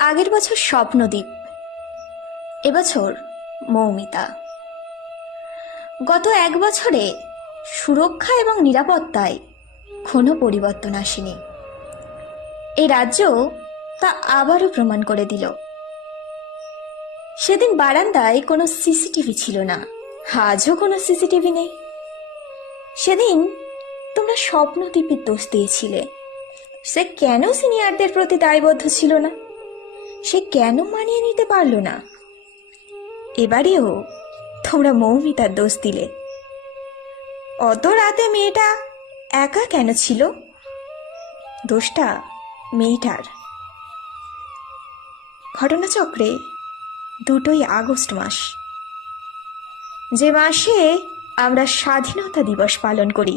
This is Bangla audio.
আগের বছর স্বপ্নদ্বীপ, এবছর মৌমিতা। গত এক বছরে সুরক্ষা এবং নিরাপত্তায় কোনো পরিবর্তন আসেনি। এই রাজ্য তা আবারও প্রমাণ করে দিল। সেদিন বারান্দায় কোনো সিসিটিভি ছিল না, আজও কোনো সিসিটিভি নেই। সেদিন তোমরা স্বপ্নদ্বীপের দোষ দিয়েছিলে। সে কেন সিনিয়রদের প্রতি দায়বদ্ধ ছিল না? সে কেন মানিয়ে নিতে পারল না? এবারেও তোমরা মৌমিতার দোষ দিলে। অত রাতে মেয়েটা একা কেন ছিল? দোষটা মেয়েটার। ঘটনাচক্রে 2ই আগস্ট মাস, যে মাসে আমরা স্বাধীনতা দিবস পালন করি।